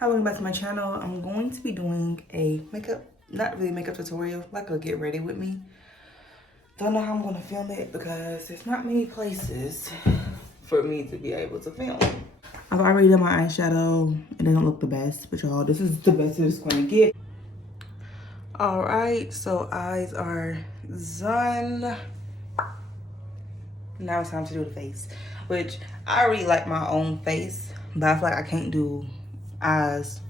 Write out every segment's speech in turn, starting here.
Hi, welcome back to my channel. I'm going to be doing a makeup, not really makeup tutorial, like a get ready with me. Don't know how I'm gonna film it because there's not many places for me to be able to film. I've already done my eyeshadow. It doesn't look the best, but y'all, this is the best it's gonna get. All right, so eyes are done. Now it's time to do the face, which I already like my own face, but I feel like I can't do eyes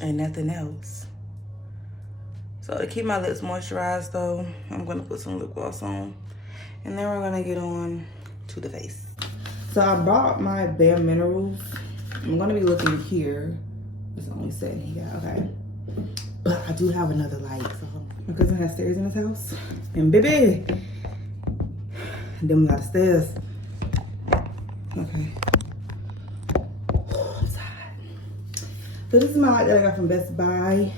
and nothing else. So to keep my lips moisturized though, I'm gonna put some lip gloss on, and then we're gonna get on to the face. So I bought my Bare Minerals. I'm gonna be looking here. It's only setting here, okay. But I do have another light, so my cousin has stairs in his house, and baby, them a lot of stairs. Okay. I'm tired. So this is my light that I got from Best Buy.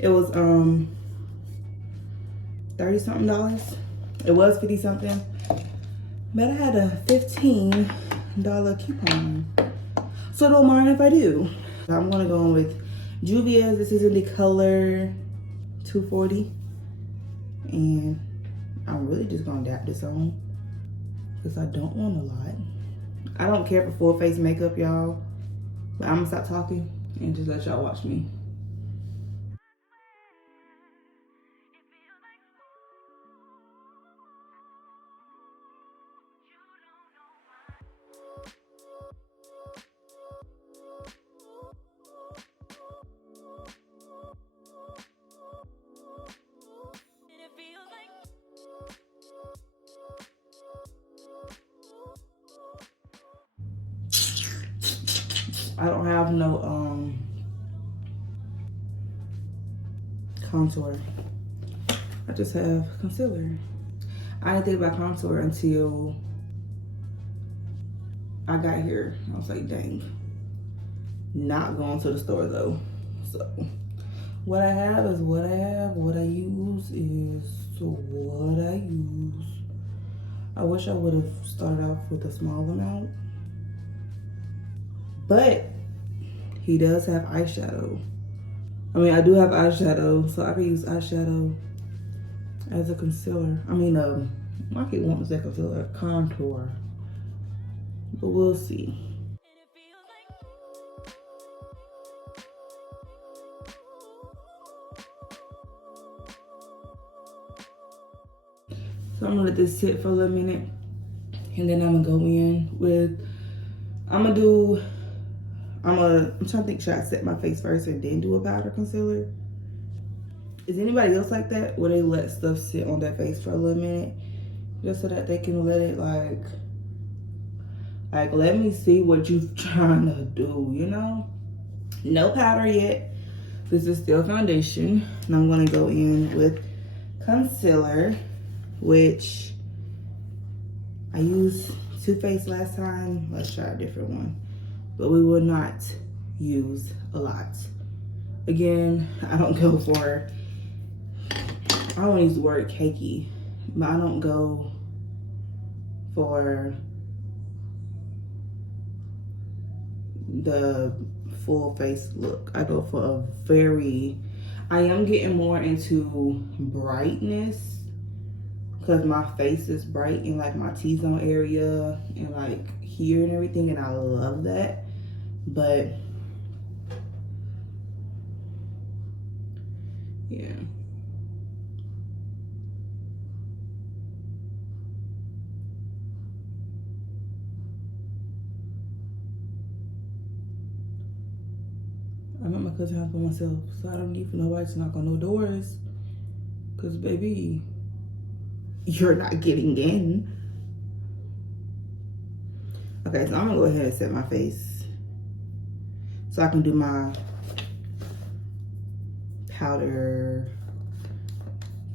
It was 30 something dollars. It was 50 something, but I had a $15 coupon, so don't mind if I do. So I'm gonna go in with Juvia's. This is in the color 240, and I'm really just gonna dap this on because I don't want a lot. I don't care for full face makeup, y'all, but I'm gonna stop talking and just let y'all watch me. I don't have no contour. I just have concealer. I didn't think about contour until I got here. I was like, dang. Not going to the store though. So what I have is what I have. What I use is what I use. I wish I would have started off with a small amount, but he does have eyeshadow. I mean, I do have eyeshadow, so I can use eyeshadow as a concealer. I mean, I keep wanting to say concealer, contour, but we'll see. So I'm gonna let this sit for a little minute, and then I'm gonna go in with, I'm trying to think, should I set my face first and then do a powder concealer? Is anybody else like that, where they let stuff sit on their face for a little minute, just so that they can let it like let me see what you're trying to do, you know? No powder yet. This is still foundation, and I'm gonna go in with concealer, which I used Too Faced last time. Let's try a different one, but we will not use a lot. Again, I don't go for, I don't use the word cakey, but I don't go for the full face look. I go for a very, I am getting more into brightness because my face is bright in like my T-zone area and like here and everything, and I love that. But yeah. I'm at my cousin's house by myself, so I don't need for nobody to knock on no doors, because baby, you're not getting in. Okay, so I'm gonna go ahead and set my face so I can do my powder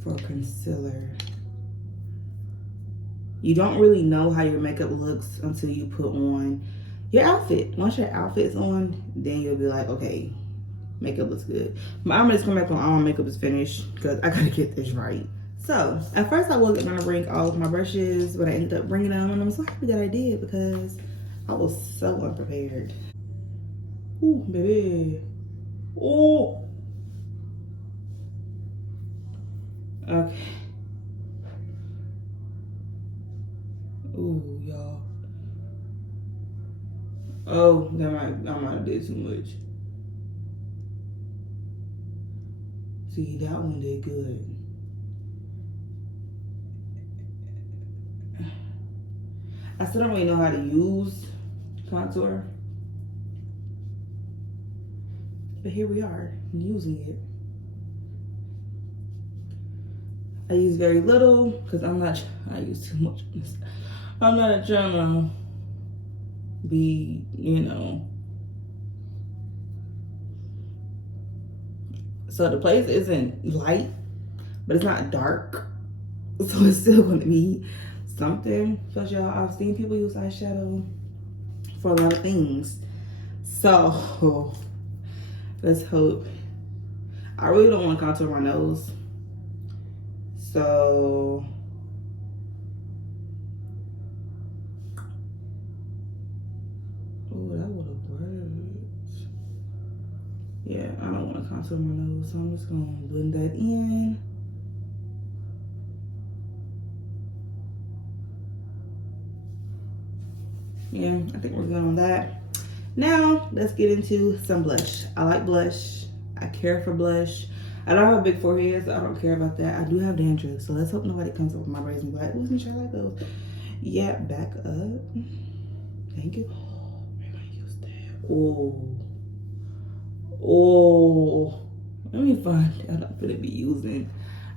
for concealer. You don't really know how your makeup looks until you put on your outfit. Once your outfit's on, then you'll be like, okay, makeup looks good. But I'm just come back when all my makeup is finished because I gotta get this right. So at first I wasn't gonna bring all of my brushes, but I ended up bringing them, and I'm so happy that I did because I was so unprepared. Ooh, baby. Ooh. Okay. Ooh, y'all. Oh, I might have did too much. See, that one did good. I still don't really know how to use contour. But here we are, using it. I use very little because I use too much. I'm not trying to be, you know. So the place isn't light, but it's not dark. So it's still going to be something. Plus, y'all, I've seen people use eyeshadow for a lot of things. So let's hope. I really don't want to contour my nose. So oh, that would have worked. Yeah, I don't want to contour my nose, so I'm just gonna blend that in. Yeah, I think we're good on that. Now let's get into some blush. I like blush. I care for blush. I don't have a big forehead, so I don't care about that. I do have dandruff, so let's hope nobody comes up with my braids and be like, "Ooh, Nisha, I like those." Yeah, back up. Thank you. We're gonna use that. Oh, let me find out. I'm gonna be using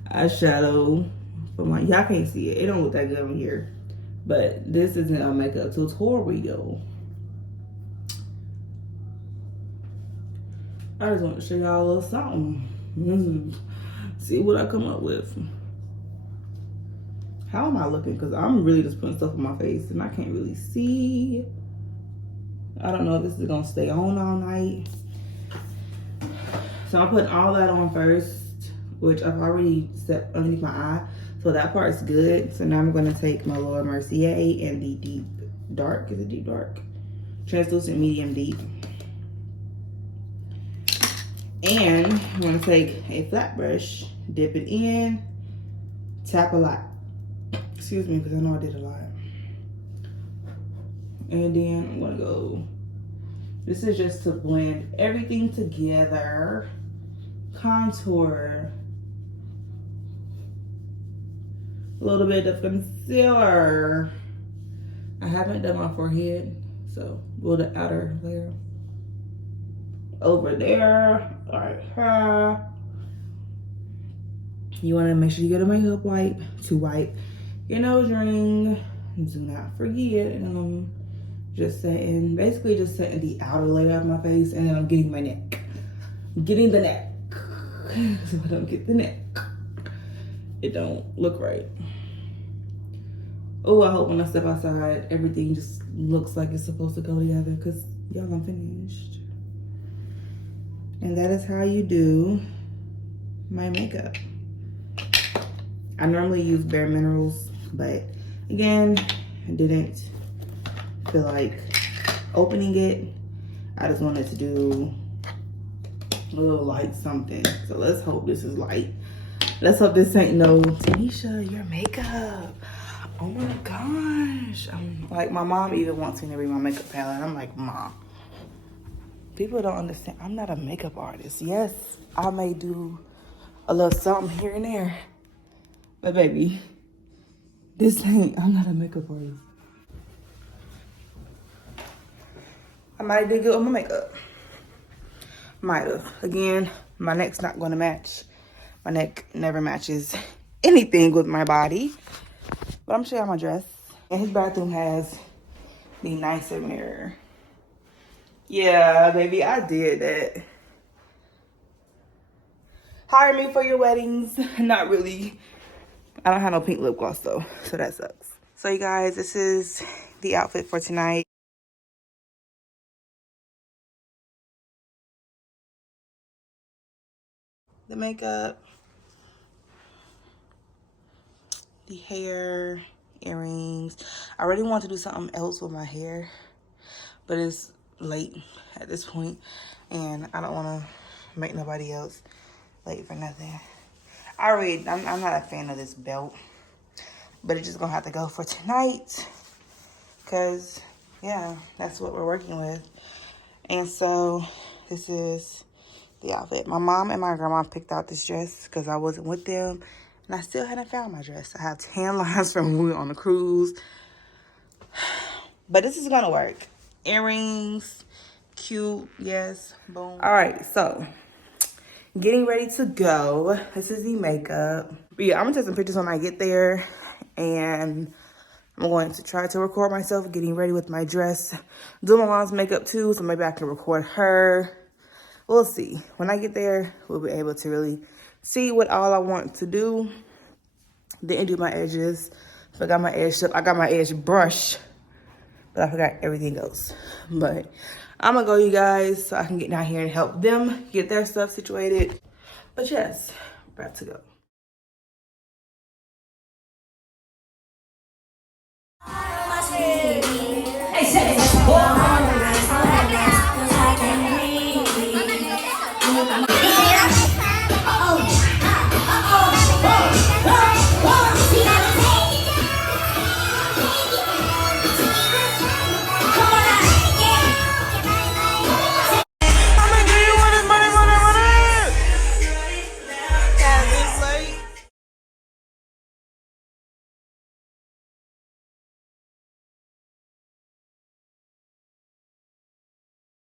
eyeshadow for my. Y'all can't see it. It don't look that good on here, but this isn't a makeup tutorial. I just want to show y'all a little something. See what I come up with. How am I looking? Because I'm really just putting stuff on my face and I can't really see. I don't know if this is going to stay on all night. So I'm putting all that on first, which I've already set underneath my eye. So that part's good. So now I'm going to take my Laura Mercier and the Deep Dark. Is it Deep Dark? Translucent Medium Deep. And I'm going to take a flat brush, dip it in, tap a lot. Excuse me, because I know I did a lot. And then I'm going to go, this is just to blend everything together. Contour. A little bit of concealer. I haven't done my forehead, so we'll the outer layer. Over there, like her. You want to make sure you get a makeup wipe to wipe your nose ring. Do not forget. And I'm just setting, basically just setting the outer layer of my face, and then I'm getting my neck. Getting the neck. So I don't get the neck. It don't look right. Oh, I hope when I step outside, everything just looks like it's supposed to go together, because y'all, I'm finished. And that is how you do my makeup. I normally use Bare Minerals, but again, I didn't feel like opening it. I just wanted to do a little light something. So let's hope this is light. Let's hope this ain't no, Tanisha, your makeup. Oh my gosh. I'm like, my mom even wants me to read my makeup palette. I'm like, Mom, people don't understand. I'm not a makeup artist. Yes, I may do a little something here and there, but baby, I'm not a makeup artist. I might have did good with my makeup. Might have. Again, my neck's not going to match. My neck never matches anything with my body. But I'm showing my dress. And his bathroom has the nicer mirror. Yeah, baby, I did that. Hire me for your weddings. Not really. I don't have no pink lip gloss though, so that sucks. So you guys, this is the outfit for tonight. The makeup, the hair, earrings. I really want to do something else with my hair. but it's late at this point, and I don't want to make nobody else late for nothing. I'm not a fan of this belt, but it's just gonna have to go for tonight, because yeah, that's what we're working with. And so this is the outfit. My mom and my grandma picked out this dress because I wasn't with them, and I still hadn't found my dress. I have tan lines from when we were on the cruise, but this is gonna work. Earrings, cute, yes, boom. All right, so getting ready to go. This is the makeup. But yeah, I'm gonna take some pictures when I get there, and I'm going to try to record myself getting ready with my dress. Do my mom's makeup too, so maybe I can record her. We'll see. When I get there, we'll be able to really see what all I want to do. Didn't do my edges. Forgot my edge tip. I got my edge brush, but I forgot everything else. But I'm gonna go, you guys, so I can get down here and help them get their stuff situated. But yes, about to go. Hey,